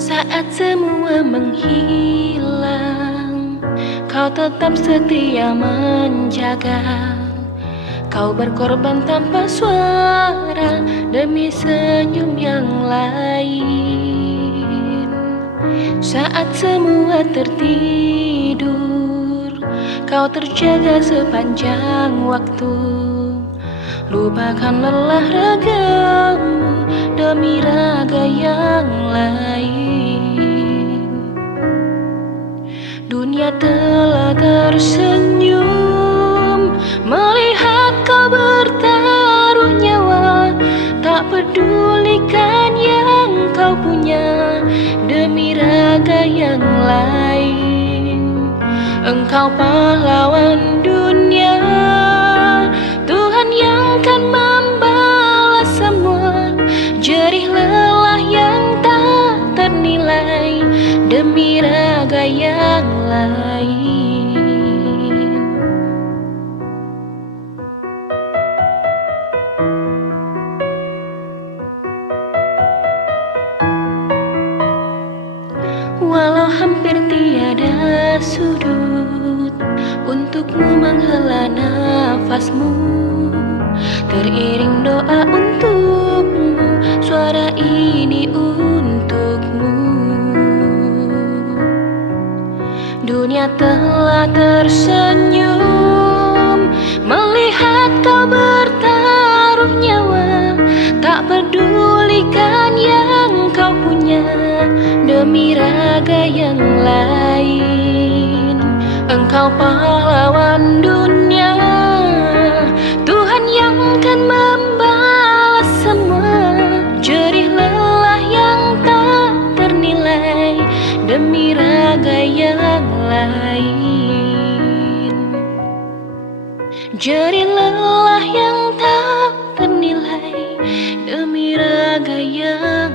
Saat semua menghilang, kau tetap setia menjaga. Kau berkorban tanpa suara demi senyum yang lain. Saat semua tertidur, kau terjaga sepanjang waktu. Lupakan lelah ragamu demi raga yang lain. Dunia telah tersenyum melihat kau bertaruh nyawa. Tak pedulikan yang kau punya demi raga yang lain. Engkau pahlawan dunia, Tuhan yang kan membalas semua jerih lelah yang tak ternilai demi raga yang lain. Walau hampir tiada sudut untukmu menghela nafasmu, teriring doa untukmu, suara ini untukmu. Dunia telah tersenyum melihat kau bertaruh nyawa. Tak pedulikan yang kau punya demi raga yang lain. Engkau pahlawan dunia, Tuhan yang kan membalas semua jerih lelah yang tak ternilai demi raga yang lain. Jerih lelah yang tak ternilai demi raga yang